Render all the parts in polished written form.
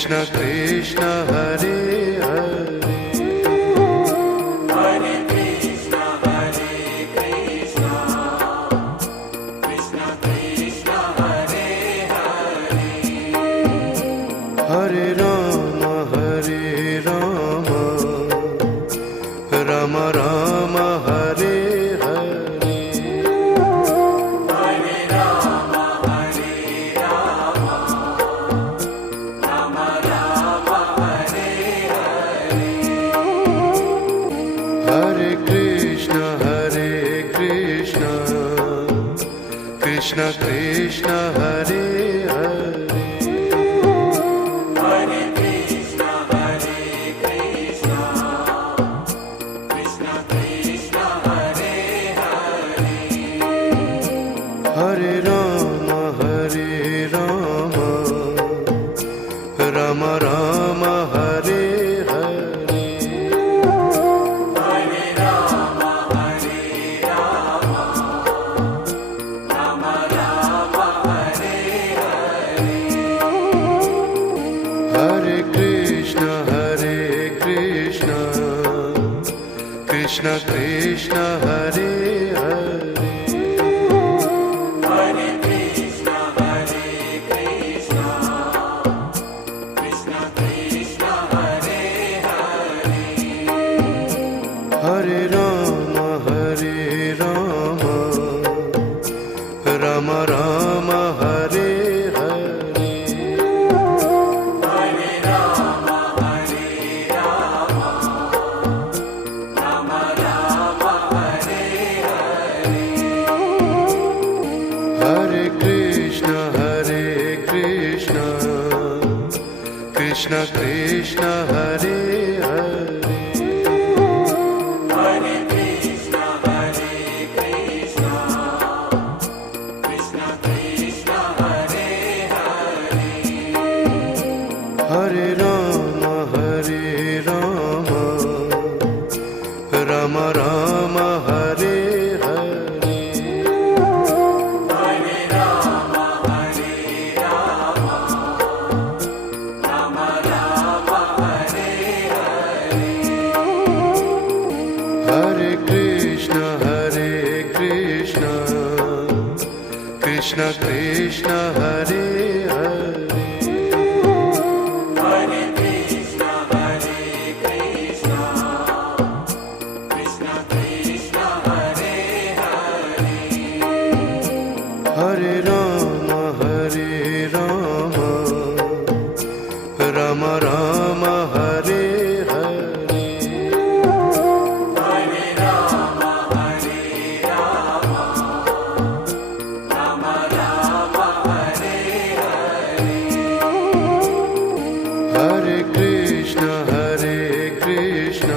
Krishna Krishna Hare Hare Hare Krishna Krishna Krishna Hare Hare Hare Ram Ram Ram Hare Hare Hare Ram Ram Ram Hare Hare Hare Krishna Krishna Krishna Hare Hare Hare Krishna Krishna Krishna Hare Hare Hare Ram Ram Ram Hare Hare Hare Ram Ram Ram Hare Hare Hare Krishna Krishna Krishna Hare Hare Hare Krishna Krishna Krishna Hare Hare Hare Ram Ram Ram Hare Hare Hare Ram Ram Ram Hare Hare Hare Krishna Krishna Krishna Hare Hare Hare Krishna Krishna Krishna Hare Hare Hare Ram Ram Ram Hare Hare Hare Ram Ram Ram Hare Hare Hare Krishna Krishna Krishna Hare Hare Hare Krishna Krishna Krishna Hare Hare Hare Ram Ram Ram Hare Hare Hare Ram Ram Ram Hare Hare Hare Krishna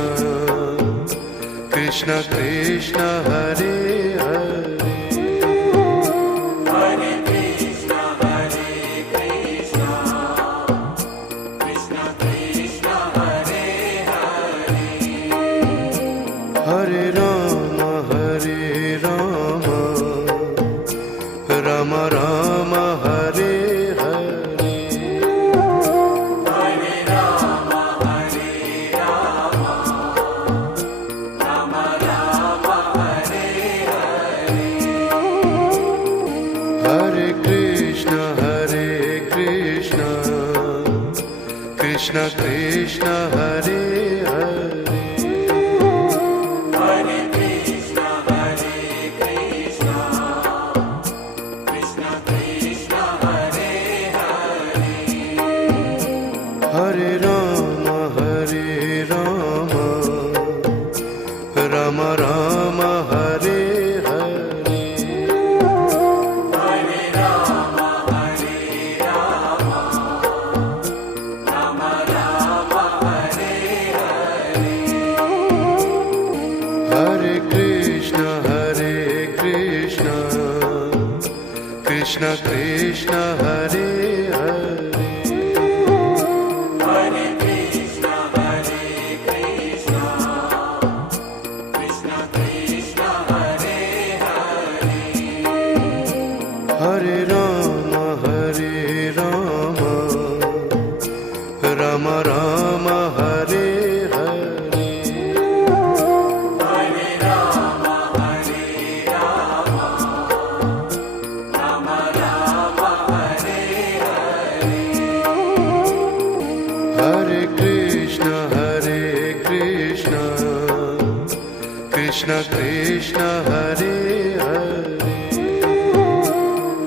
Krishna Krishna Hare Hare Hare Krishna Krishna Krishna Hare Hare Hare Ram Ram Ram Hare Hare Hare Ram Ram Ram Hare Hare Hare Krishna Krishna Krishna Hare Hare Hare Krishna Krishna Krishna Hare Hare Hare Ram Ram Ram Hare Hare Hare Ram Ram Ram Hare Hare Hare Krishna Krishna Krishna Hare Hare Hare Krishna Krishna Krishna Hare Hare Hare Ram Krishna Krishna Hare Hare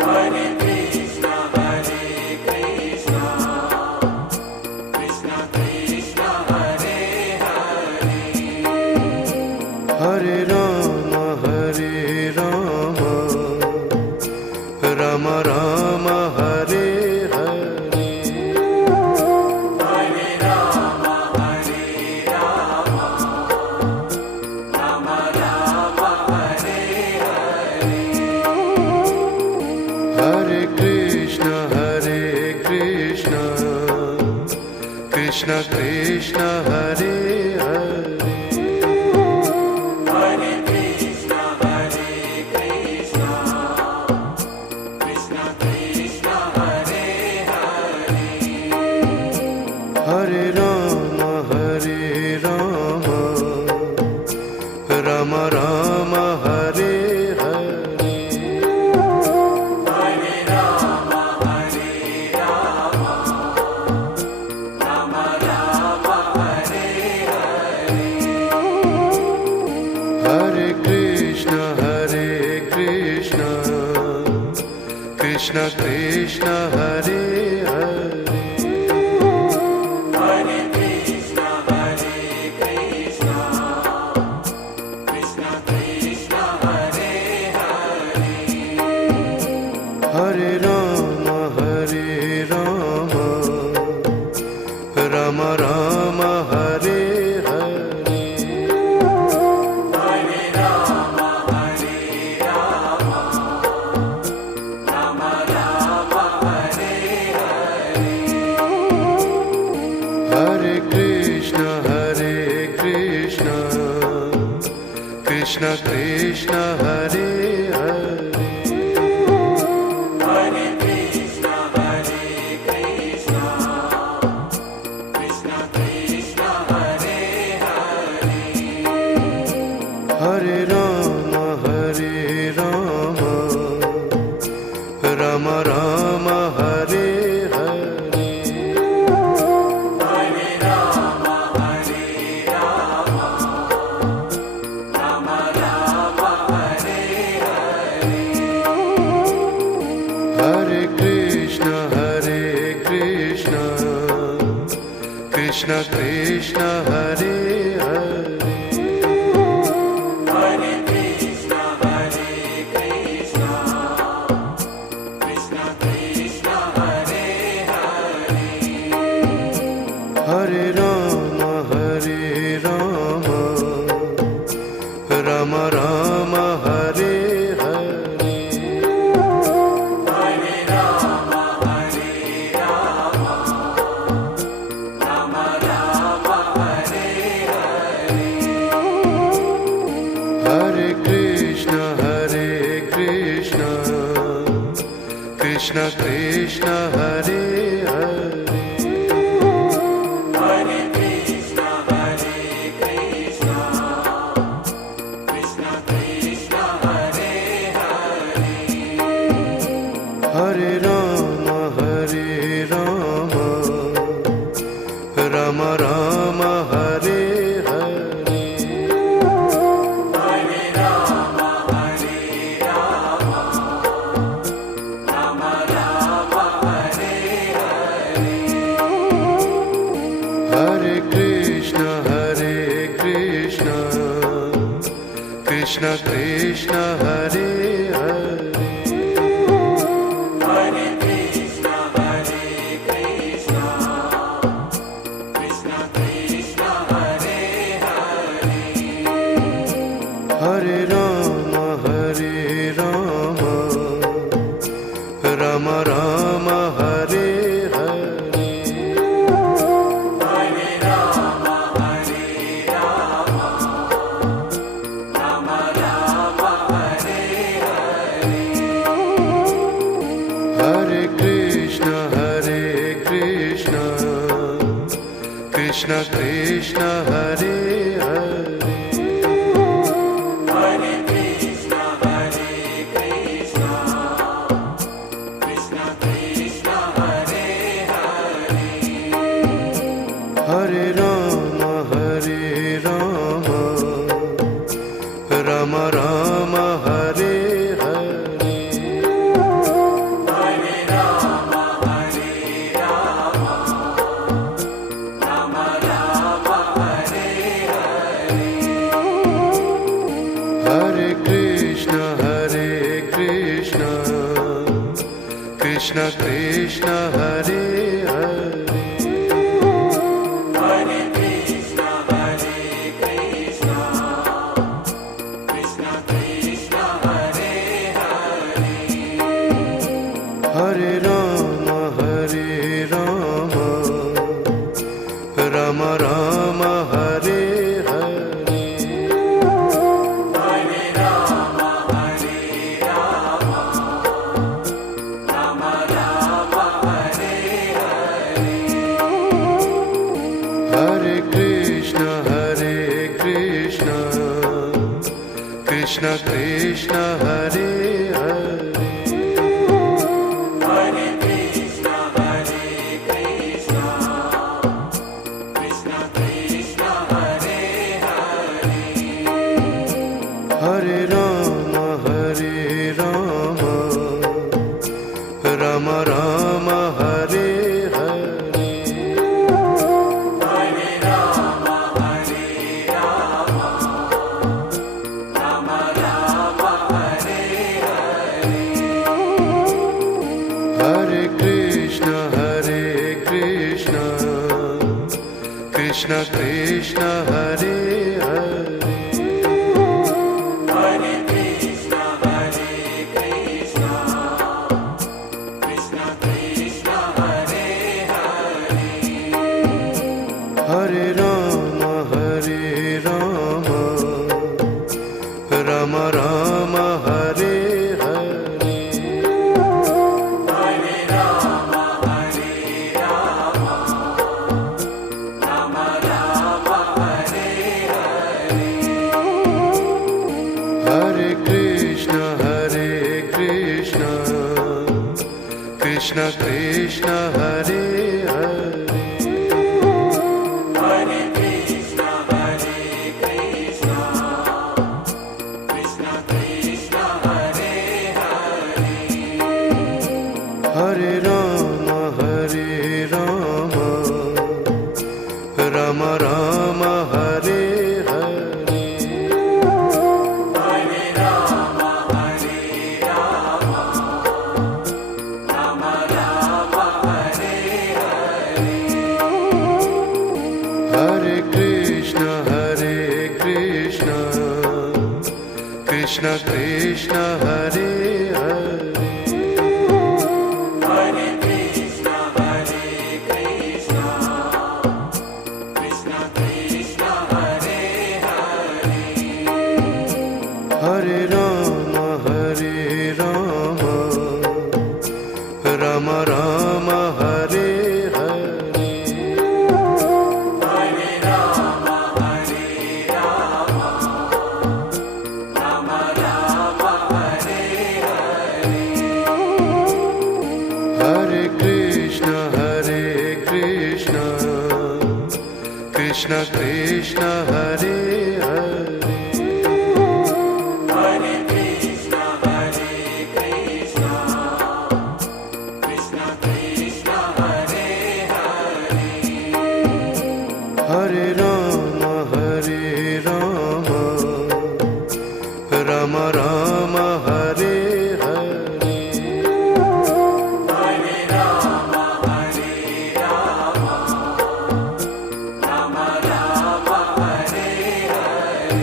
Hare Krishna, Hare Krishna, Krishna Krishna, Hare Hare, Hare Rama Rama Rama Hare Hare Hare Rama, Hare Rama, Rama Rama, Hare Hare, Hare Krishna Krishna Krishna Hare Hare Hare Krishna, Hare Krishna, Krishna Krishna, Hare Hare, Hare Rama Rama Rama Hare Hare Hare Rama, Hare Rama, Rama Rama, Hare Hare, Hare Krishna Krishna Krishna Hare Hare Hare Krishna, Hare Krishna, Krishna Krishna, Hare Hare, Hare Rama Rama Rama Hare Hare Hare Rama, Hare Rama, Rama Rama, Hare Hare, Hare Krishna Krishna Krishna Hare Hare Hare Krishna, Hare Krishna, Krishna Krishna, Hare Hare, Hare Rama Rama Rama Hare Hare Hare Rama, Hare Rama, Rama Rama, Hare Hare, Hare Krishna Krishna Krishna Hare Hare Hare Krishna, Hare Krishna, Krishna Krishna, Hare Hare, Hare Rama Rama Rama Hare Hare Hare Rama, Hare Rama, Rama Rama, Hare Hare, Hare Krishna Krishna Krishna Hare Hare Hare Krishna, Hare Krishna, Krishna Krishna, Hare Hare, Hare Rama Rama Rama Hare Hare Hare Rama, Hare Rama, Rama Rama, Hare Hare, Hare Krishna Krishna Krishna Hare Hare Hare Krishna, Hare Krishna, Krishna Krishna, Hare Hare, Hare Rama Rama Rama Hare Hare Hare Rama, Hare Rama, Rama Rama, Hare Hare, Hare Krishna Krishna Krishna Hare Hare Hare Krishna, Hare Krishna, Krishna Krishna, Hare Hare, Hare Rama Krishna Krishna Hare Hare Hare Krishna, Hare Krishna, Krishna Krishna, Hare Hare, Hare Rama Rama Rama Hare Hare Hare Rama, Hare Rama, Rama Rama, Hare Hare, Hare Krishna Krishna Krishna Hare Hare Hare Krishna, Hare Krishna, Krishna Krishna, Hare Hare, Hare Rama Rama Rama Hare Hare Hare Rama, Hare Rama, Rama Rama, Hare Hare, Hare Krishna Krishna Krishna Hare Hare Hare Krishna, Hare Krishna, Krishna Krishna, Hare Hare, Hare Rama Rama Rama Hare Hare Hare Rama, Hare Rama, Rama Rama, Hare Hare, Hare Krishna Krishna Krishna Hare Hare Hare Krishna, Hare Krishna, Krishna Krishna, Hare Hare, Hare Rama Rama Rama Hare Hare Hare Rama, Hare Rama, Rama Rama, Hare Hare, Hare Krishna Krishna Krishna Hare Hare Hare Krishna, Hare Krishna, Krishna Krishna, Hare Hare, Hare Rama Rama Rama Hare Hare Hare Rama, Hare Rama, Rama Rama, Hare Hare, Hare Krishna Krishna Krishna Hare Hare Hare Krishna, Hare Krishna, Krishna Krishna, Hare Hare, Hare Rama Rama Rama Hare Hare Hare Rama, Hare Rama, Rama Rama, Hare Hare,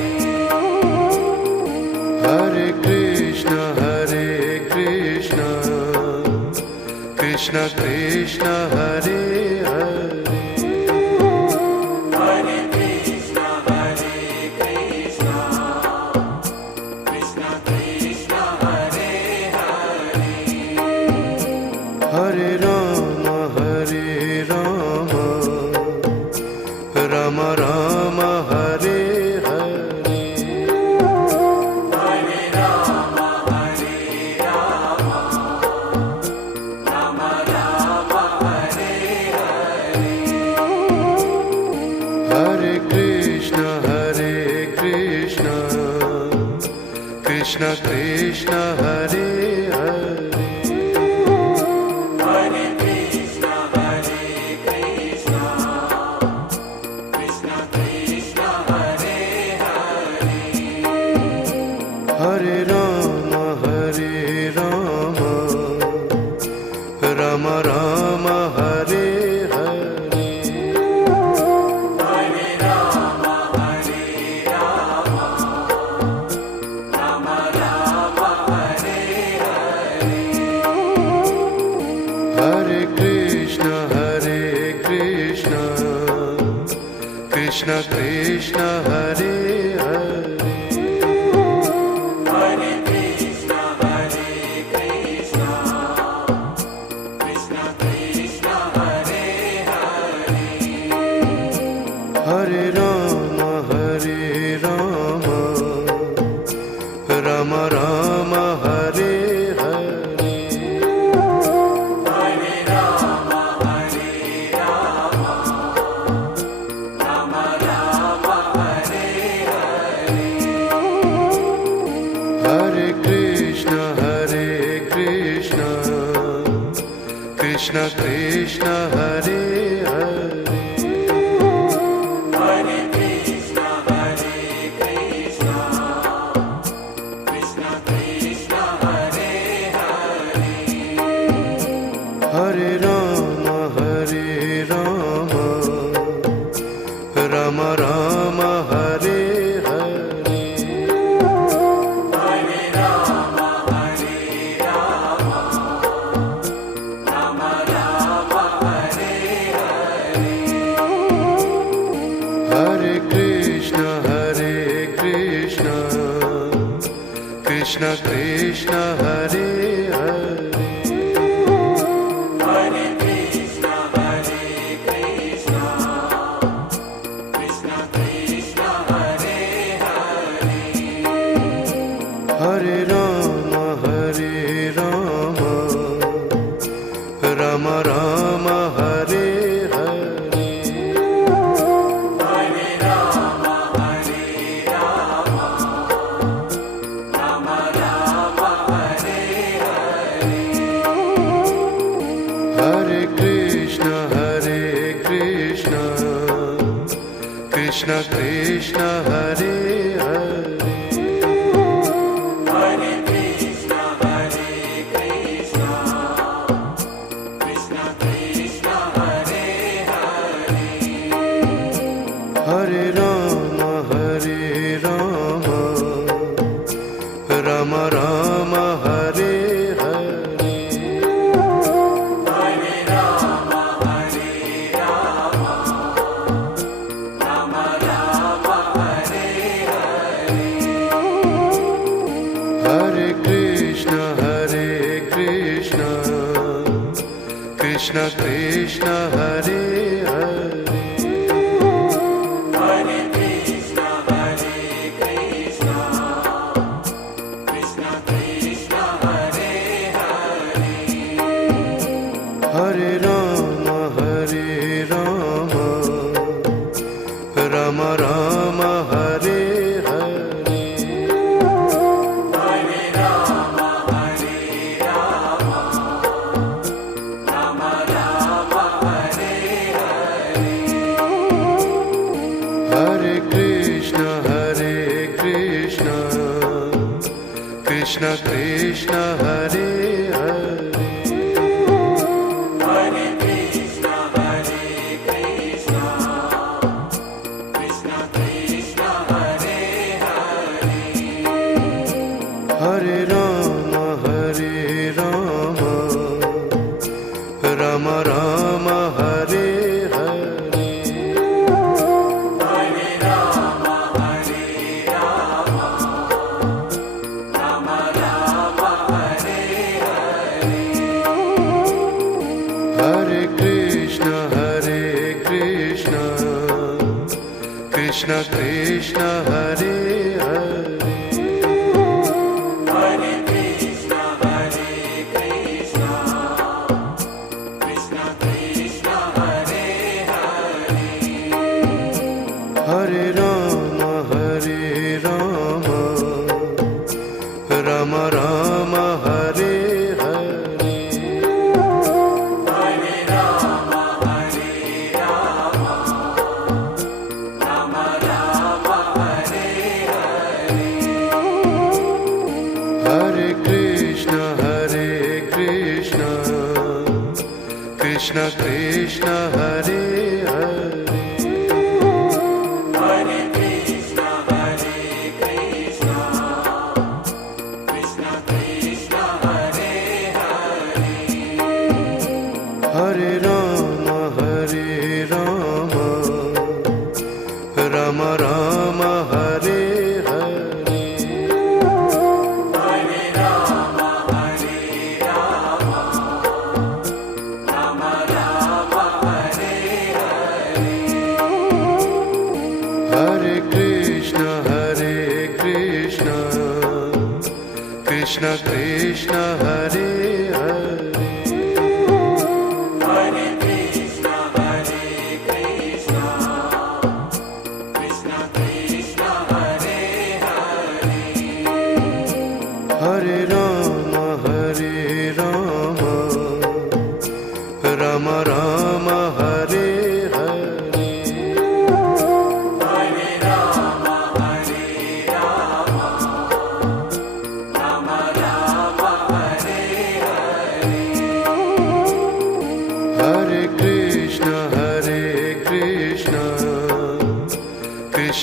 Hare Krishna Krishna Krishna Hare Hare Hare Krishna, Hare Krishna, Krishna Krishna, Hare Hare, Hare Rama Rama Rama Hare Hare Hare Rama, Hare Rama, Rama Rama, Hare Hare, Hare Krishna Krishna Krishna Hare Hare Hare Krishna, Hare Krishna, Krishna Krishna, Hare Hare, Hare Rama Krishna Krishna Hare Hare Hare Krishna, Hare Krishna, Krishna Krishna, Hare Hare, Hare Rama Rama Rama Hare Hare Hare Rama, Hare Rama, Rama Rama, Hare Hare, Hare Krishna Krishna Krishna Hare Hare Hare Krishna, Hare Krishna, Krishna Krishna, Hare Hare, Hare Rama Rama Rama Hare Hare Hare Rama, Hare Rama, Rama Rama, Hare Hare, Hare Krishna Krishna Krishna Hare Hare Hare Krishna, Hare Krishna, Krishna Krishna, Hare Hare, Hare Rama Rama Rama Hare Hare Hare Rama, Hare Rama, Rama Rama, Hare Hare, Hare Krishna Krishna Krishna Hare Hare Hare Krishna, Hare Krishna, Krishna Krishna, Hare Hare, Hare Rama Rama Rama Hare Hare Hare Rama, Hare Rama, Rama Rama, Hare Hare, Hare Krishna Krishna Krishna Hare Hare Hare Krishna, Hare Krishna, Krishna Krishna, Hare Hare, Hare Rama Rama Rama Hare Hare Hare Rama, Hare Rama, Rama Rama, Hare Hare, Hare Krishna Krishna Krishna Hare Hare Hare Krishna, Hare Krishna, Krishna Krishna, Hare Hare, Hare Rama Rama Rama Hare Hare Hare Rama, Hare Rama, Rama Rama, Hare Hare, Hare Krishna Krishna Krishna Hare Hare Hare Krishna, Hare Krishna, Krishna Krishna, Hare Hare, Hare Rama Rama Rama Hare Hare Hare Rama, Hare Rama, Rama Rama, Hare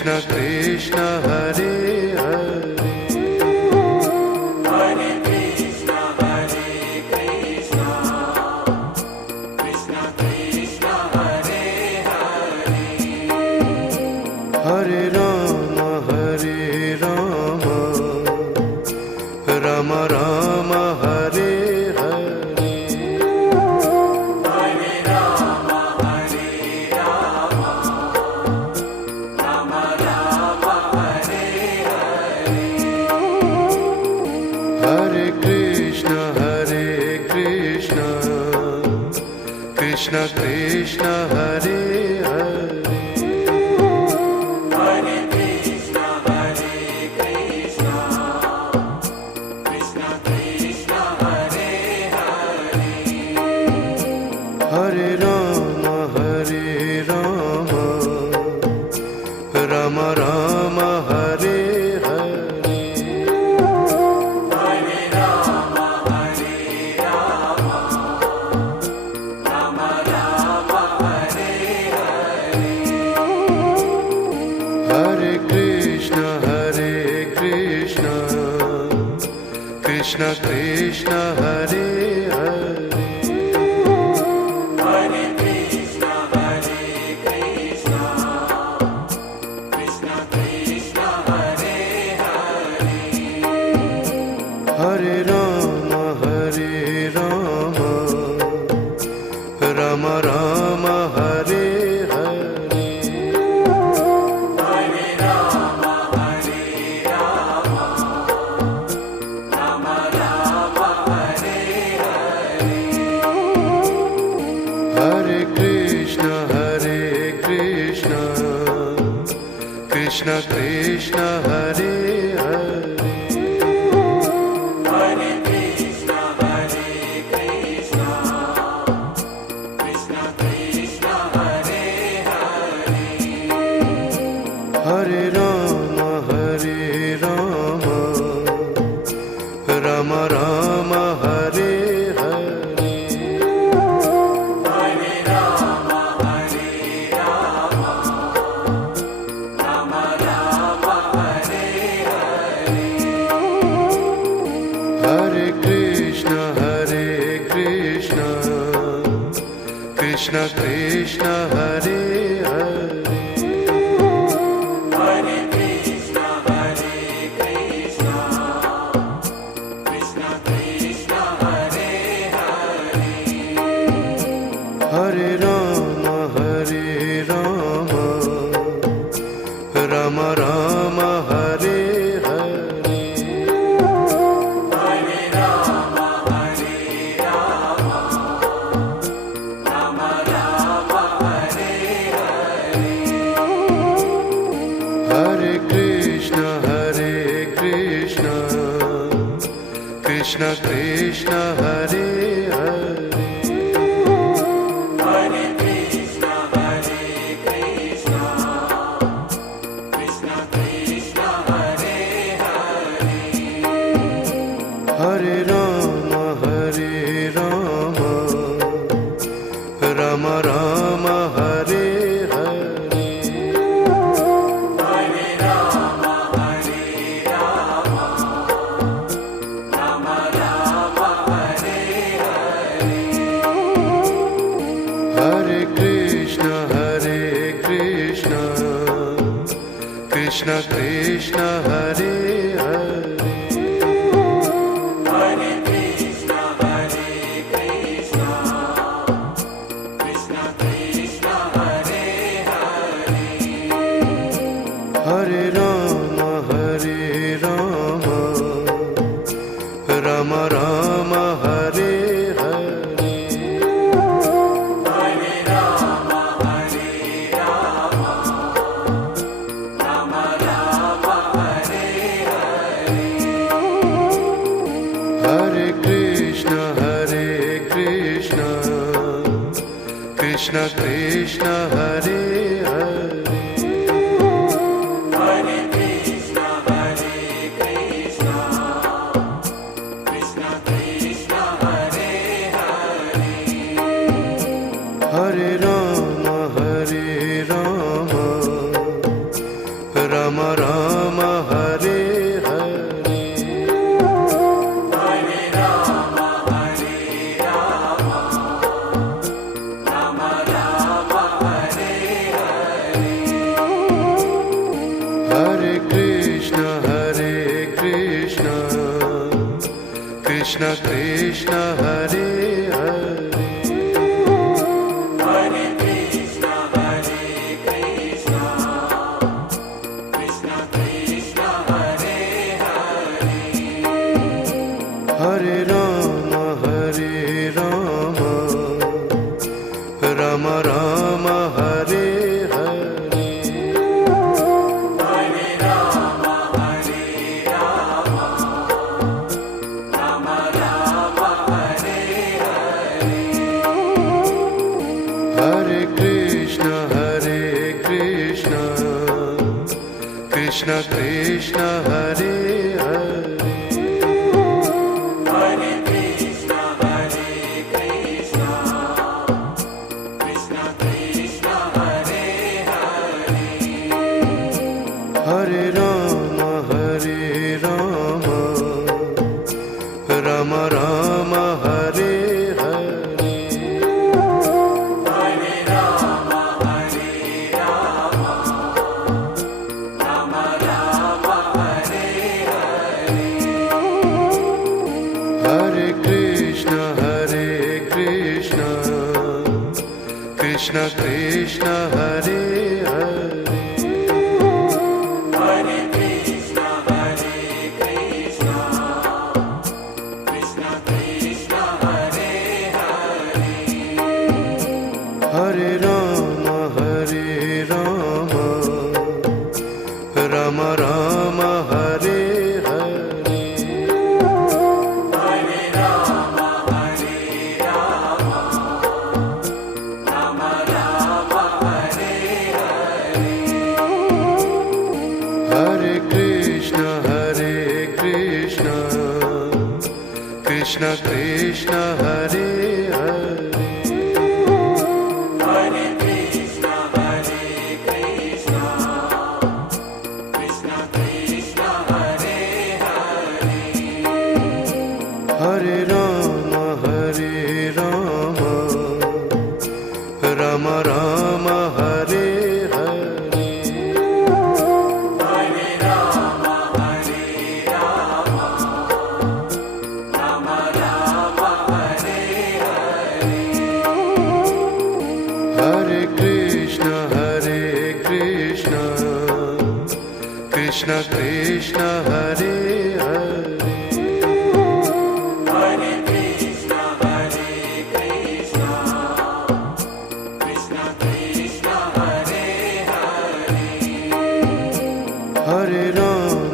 Krishna Krishna Hare Hare Hare Krishna, Hare Krishna, Krishna Krishna, Hare Hare. Hare Rama Rama Rama Hare Hare Hare Rama, Hare Rama, Rama Rama, Hare Hare. Hare Krishna Krishna Krishna Hare Hare Hare Krishna, Hare Krishna, Krishna Krishna, Hare Hare. Hare Rama Rama Rama Hare Hare Hare Rama, Hare Rama, Rama Rama, Hare Hare. Hare Krishna Krishna Krishna Hare Hare Hare Krishna, Hare Krishna, Krishna Krishna, Hare Hare. Hare Rama Rama Rama Hare Hare Hare Rama, Hare Rama, Rama Rama, Hare Hare. Hare Krishna Krishna Krishna Hare Hare Hare Krishna, Hare Krishna, Krishna Krishna, Hare Hare. Hare Rama Rama Rama Hare Hare Hare Rama, Hare Rama, Rama Rama, Hare Hare. Hare Krishna Krishna Krishna Hare Hare Hare Krishna, Hare Krishna, Krishna Krishna, Hare Hare. Hare Rama Rama Rama Hare Hare Hare Rama, Hare Rama, Rama Rama, Hare Hare. Hare Krishna Krishna Krishna Hare Hare Hare Krishna, Hare Krishna, Krishna Krishna, Hare Hare. Hare Rama Rama Rama Hare Hare Hare Rama, Hare Rama, Rama Rama, Hare Hare. Hare Krishna Krishna Krishna Hare Hare Hare Krishna, Hare Krishna, Krishna Krishna, Hare Hare. Hare Rama Rama Rama Hare Hare Hare Rama, Hare Rama, Rama Rama, Hare Hare. Hare Krishna Krishna Krishna Hare Hare Hare Krishna, Hare Krishna, Krishna Krishna, Hare Hare. Hare Rama Krishna Krishna Hare Hare Hare Krishna, Hare Krishna, Krishna Krishna, Hare Hare, Hare Rama Rama Rama Hare Hare Hare Rama, Hare Rama, Rama Rama, Hare Hare, Hare Krishna Krishna Krishna Hare Hare Hare Krishna, Hare Krishna, Krishna Krishna, Hare Hare, Hare Rama Rama Rama Hare Hare Hare Rama, Hare Rama, Rama Rama, Hare Hare, Hare Krishna Krishna Krishna Hare Hare Hare Krishna, Hare Krishna, Krishna Krishna, Hare Hare, Hare Rama Rama Rama Hare Hare Hare Rama, Hare Rama, Rama Rama, Hare Hare, Hare Krishna Krishna Krishna Hare Hare Hare Krishna, Hare Krishna, Krishna Krishna, Hare Hare, Hare Rama Rama Rama Hare Hare Hare Rama, Hare Rama, Rama Rama, Hare Hare, Hare Krishna Krishna Krishna Hare Hare Hare Krishna, Hare Krishna, Krishna Krishna, Hare Hare, Hare Rama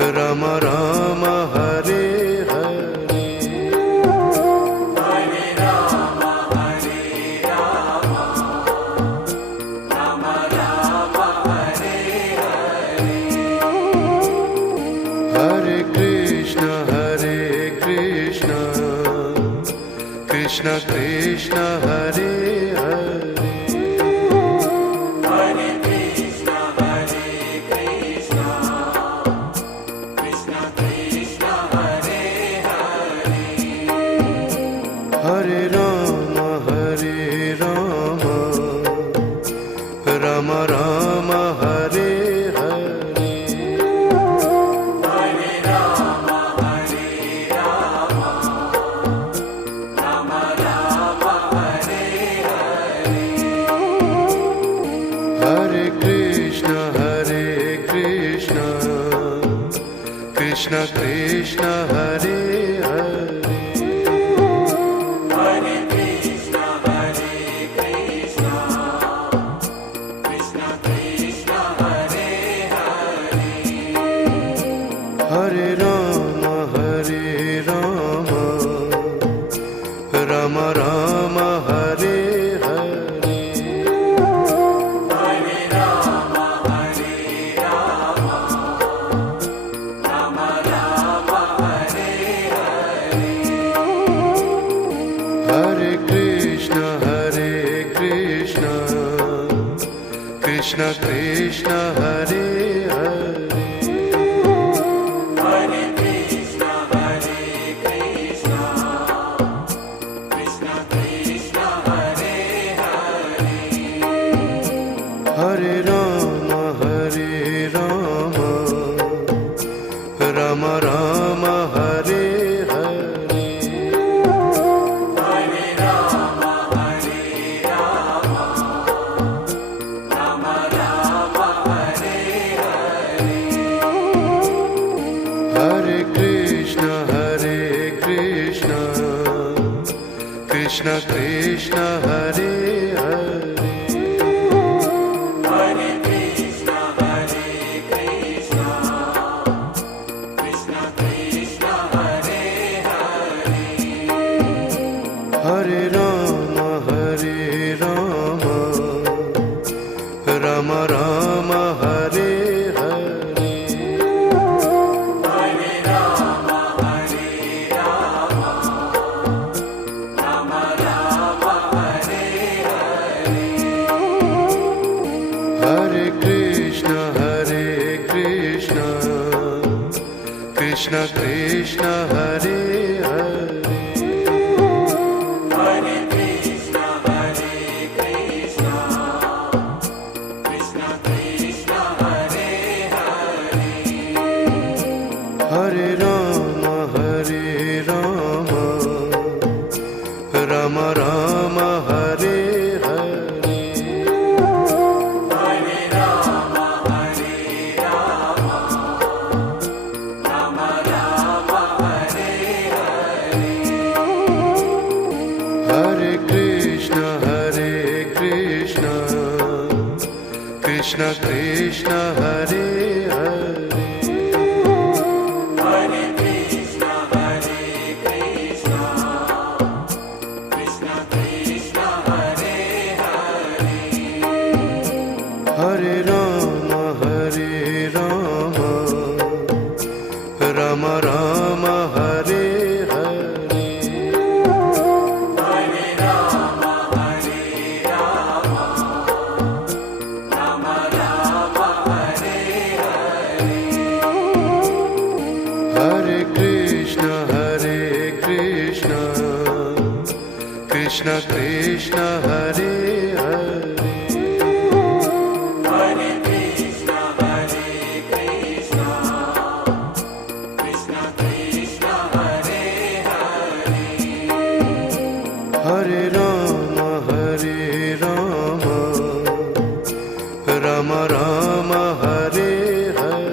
Rama Rama Hare Hare Hare Rama, Hare Rama, Rama Rama, Hare Hare, Hare Krishna Krishna Krishna Hare Hare Hare Krishna, Hare Krishna, Krishna Krishna, Hare Hare, Hare Rama Rama Rama Hare Hare Hare Rama, Hare Rama, Rama Rama, Hare Hare, Hare Krishna Krishna Krishna Hare Hare Hare Krishna, Hare Krishna, Krishna Krishna, Hare Hare, Hare Rama Rama Rama Hare Hare Hare Rama, Hare Rama, Rama Rama, Hare Hare, Hare Krishna Krishna Krishna Hare Hare Hare Krishna, Hare Krishna, Krishna Krishna, Hare Hare, Hare Rama Ram Hare Hare Hare Rama, Hare Rama, Rama Rama, Hare Hare. Hare Krishna, Krishna Krishna, Hare Hare. Hare Krishna, Krishna Krishna, Hare Hare. Hare Rama, Rama Rama, Hare Hare. Hare Rama, Rama Rama, Hare Hare. Hare Krishna, Krishna Krishna, Hare Hare. Hare Krishna, Krishna Krishna, Hare Hare. Hare Rama, Rama Rama, Hare Hare. Hare Rama, Rama Rama, Hare Hare. Hare Krishna, Krishna Krishna, Hare Hare. Hare Krishna, Krishna Krishna, Hare Hare. Hare Rama, Rama Rama, Hare Hare. Hare Rama, Rama Rama, Hare Hare. Hare Krishna, Krishna Krishna, Hare Hare. Hare Krishna, Krishna Krishna, Hare Hare. Hare Rama, Rama Rama, Hare Hare.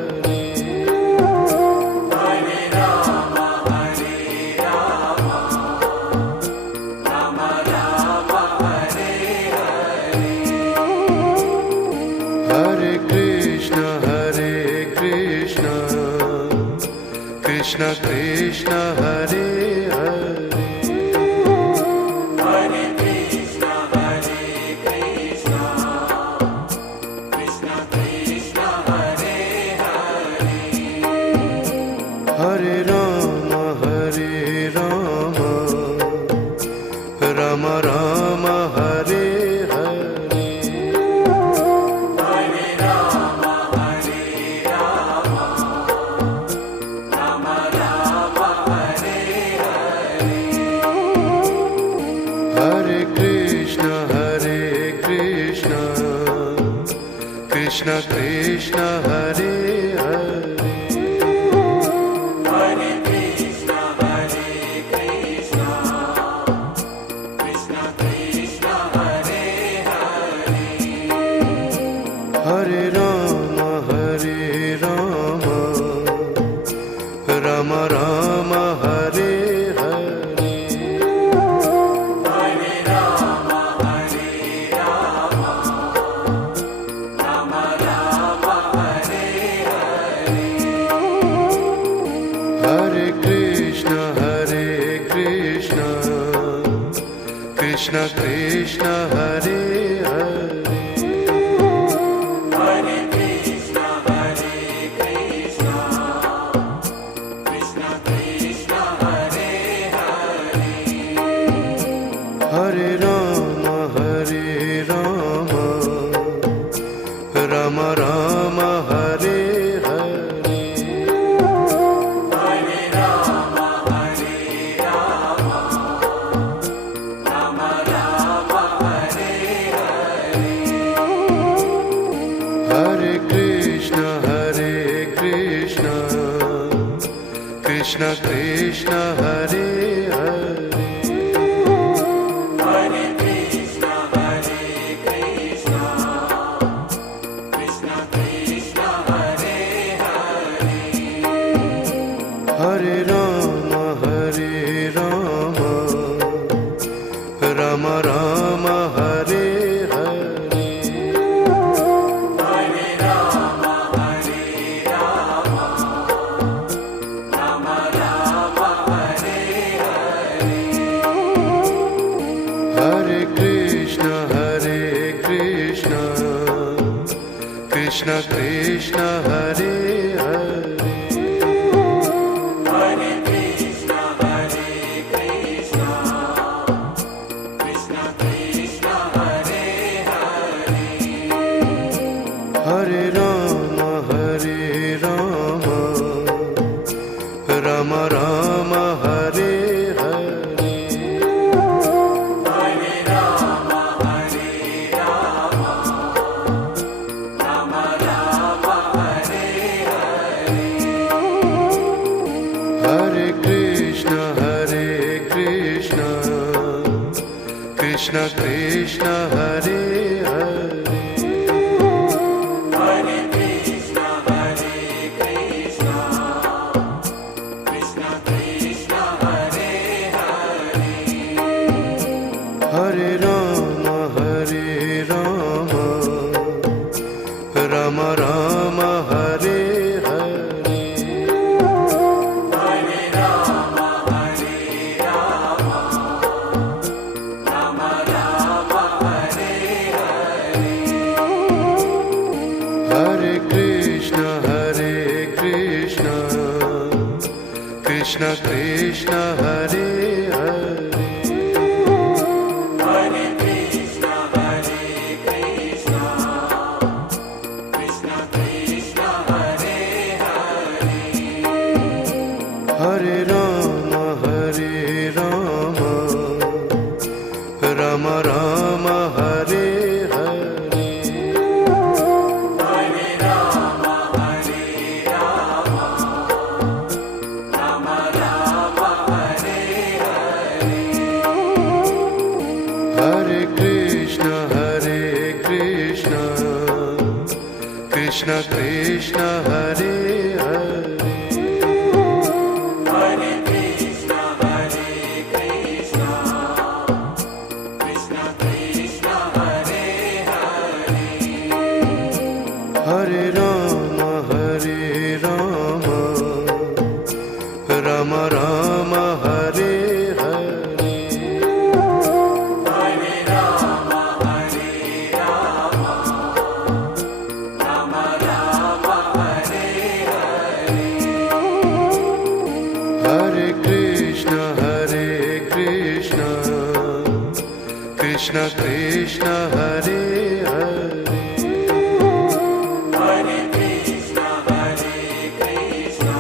Hare Rama, Rama Rama, Hare Hare. Hare Krishna, Krishna Krishna, Hare Hare. Hare Krishna, Krishna Krishna, Hare Hare. Hare Rama, Rama Rama, Hare Hare. Hare Rama, Rama Rama, Hare Hare. Hare Krishna, Krishna Krishna, Hare Hare. Hare Krishna, Krishna Krishna, Hare Hare. Hare Rama, Rama Rama, Hare Hare. Hare Rama, Rama Rama, Hare Hare. Hare Krishna, Krishna Krishna, Hare Hare. Hare Krishna, Krishna Krishna, Hare Hare. Hare Rama, Rama Rama, Hare Hare. Hare Rama, Rama Rama, Hare Hare. Hare Krishna, Krishna Krishna Hare Hare Hare Krishna, Hare Krishna, Krishna Krishna, Hare Hare, Hare Ram Ram Ram Hare Hare Hare Rama, Hare Rama, Rama Rama, Hare Hare, Hare Krishna Krishna Krishna Hare Hare Hare Krishna, Hare Krishna, Krishna Krishna, Hare Hare, Hare Ram Ram Ram Hare Hare Hare Rama, Hare Rama, Rama Rama, Hare Hare, Hare Krishna Krishna Krishna Hare Hare Hare Krishna, Hare Krishna, Krishna Krishna, Hare Hare, Hare Ram Ram Ram Hare Hare Hare Rama, Hare Rama, Rama Rama, Hare Hare, Hare Krishna Krishna Krishna Hare Hare Hare Krishna, Hare Krishna, Krishna Krishna, Hare Hare, Hare Ram Ram Ram Hare Hare Hare Rama, Hare Rama, Rama Rama, Hare Hare, Hare Krishna Krishna Krishna Hare Hare Hare Krishna, Hare Krishna, Krishna Krishna, Hare Hare, Hare Ram Ram Ram Hare Hare Hare Rama, Hare Rama, Rama Rama, Hare Hare, Hare Krishna Krishna Krishna Hare Hare Hare Krishna, Hare Krishna,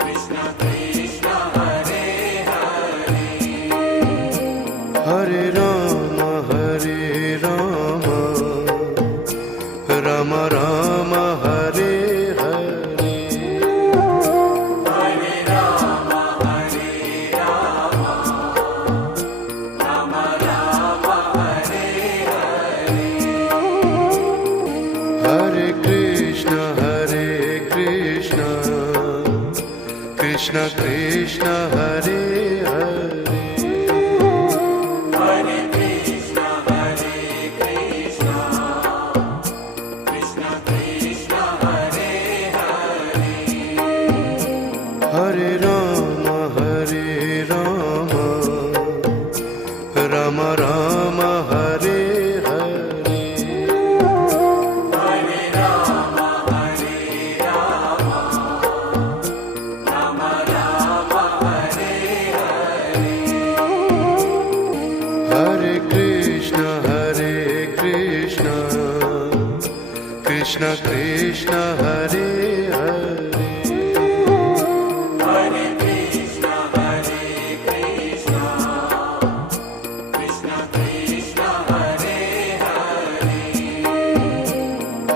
Krishna Krishna, Hare Hare, Hare Ram Ram Ram Hare Hare Hare Rama, Hare Rama, Rama Rama, Hare Hare, Hare Krishna Krishna Krishna Hare Hare Hare Krishna, Hare Krishna, Krishna Krishna, Hare Hare, Hare Ram Ram Ram Hare Hare Hare Rama, Hare Rama, Rama Rama, Hare Hare, Hare Krishna Krishna Krishna Hare Hare Hare Krishna, Hare Krishna, Krishna Krishna, Hare Hare,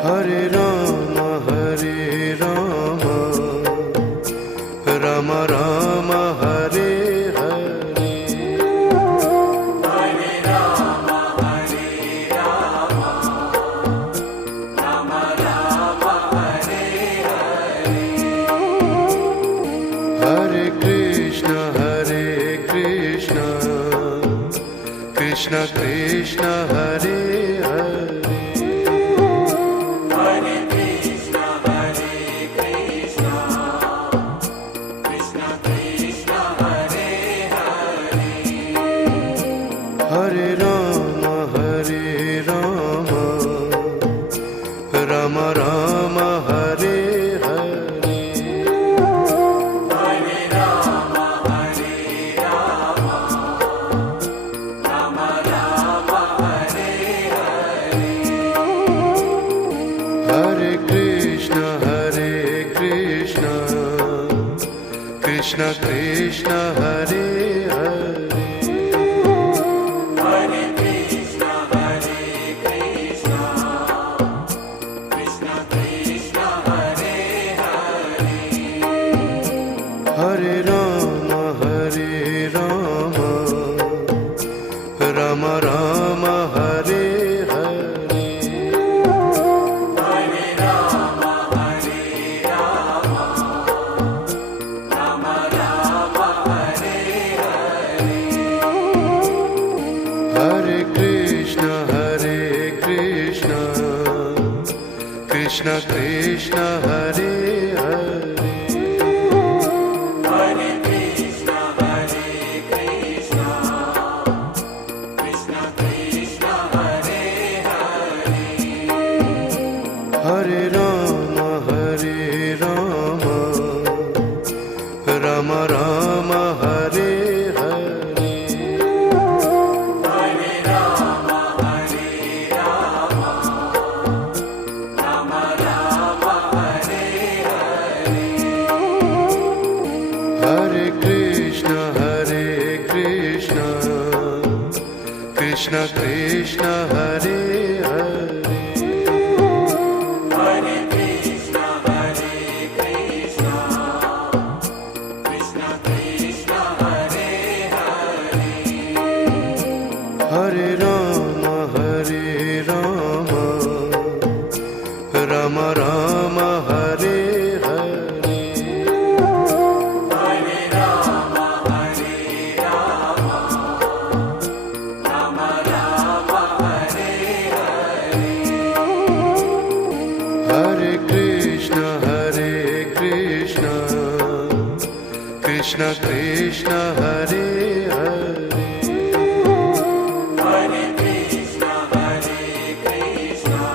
Hare Ram Ram Ram Hare Hare Hare Rama, Hare Rama, Rama Rama, Hare Hare. Hare Krishna, Krishna Krishna, Hare Hare. Hare Krishna, Krishna Krishna, Hare Hare. Hare Rama, Rama Rama, Hare Hare. Hare Rama, Rama Rama, Hare Hare. Hare Krishna, Krishna Krishna, Hare Hare. Hare Krishna, Krishna Krishna Krishna, Hare Hare. Hare Rama, Rama Rama, Hare Hare. Hare Rama, Rama Rama, Hare Hare. Hare Krishna, Krishna Krishna, Hare Hare. Hare Krishna, Krishna Krishna Krishna, Hare Hare. Hare Rama, Rama Rama, Hare Hare. Hare Rama, Rama Rama, Hare Hare. Hare Krishna, Krishna Krishna, Hare Hare. Hare Krishna, Krishna Krishna Krishna, Hare Hare. Hare Rama, Rama Rama, Hare Hare. Hare Rama, Rama Rama, Hare Hare. Hare Krishna, Krishna Krishna, Hare Hare. Hare Krishna, Krishna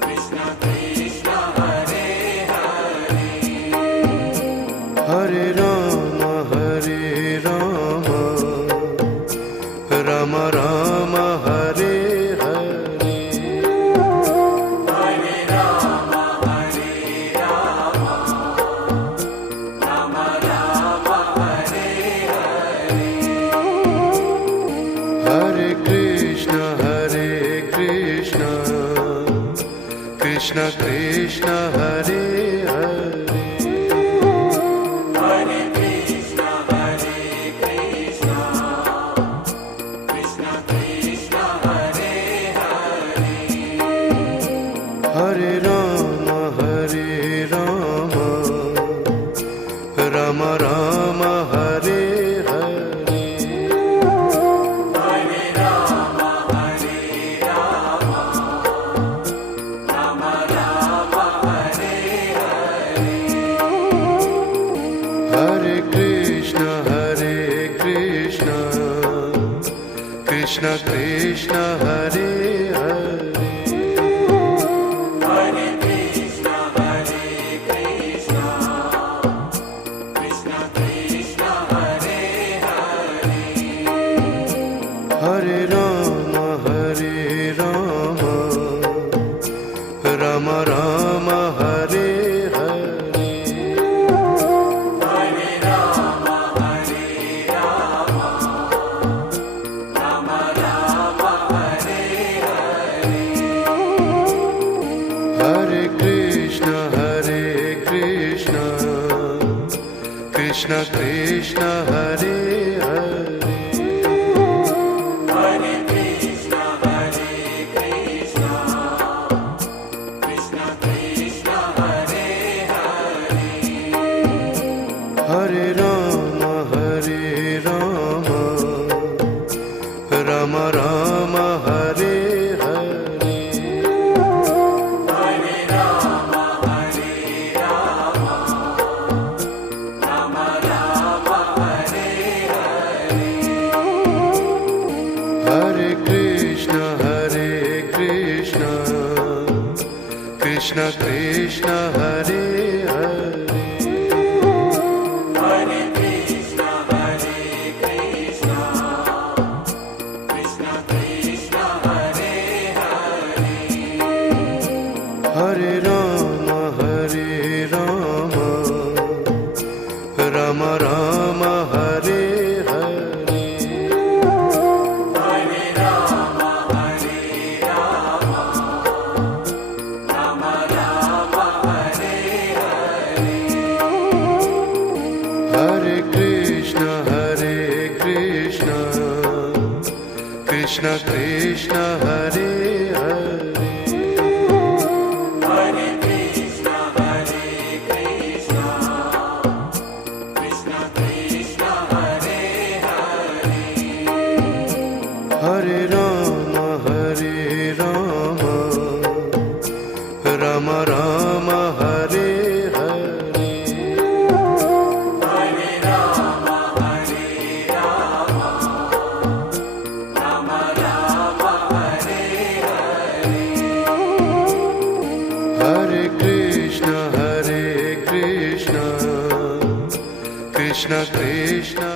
Krishna Krishna, Hare Hare. Hare Rama, Rama Rama, Hare Hare. Hare Rama, Rama Rama, Hare Hare. Hare Krishna, Krishna Krishna, Hare Hare. Hare Krishna, Krishna Krishna Krishna, Hare Hare. Hare Rama, Rama Rama, Hare Hare. Hare Rama, Rama Rama, Hare Hare. Hare Krishna, Krishna Krishna, Hare Hare. Hare Krishna, Krishna Krishna Krishna, Hare Hare. Hare Rama, Rama Rama, Hare Hare. Hare Rama, Rama Rama, Hare Krishna Krishna Hare Hare Hare Krishna, Hare Krishna, Krishna Krishna, Hare Hare. Hare Rama Rama Rama Hare Hare Hare Rama, Hare Rama, Rama Rama, Hare Hare. Hare Krishna Krishna Krishna Hare Hare Hare Krishna, Hare Krishna, Krishna Krishna, Hare Hare. Hare Rama Rama Rama Hare Hare Hare Rama, Hare Rama, Rama Rama, Hare Hare. Hare Krishna Krishna Krishna Hare Hare Hare Krishna, Hare Krishna, Krishna Krishna, Hare Hare. Hare Rama Rama Rama Hare Hare Hare Rama, Hare Rama, Rama Rama, Hare Hare. Hare Krishna Krishna Krishna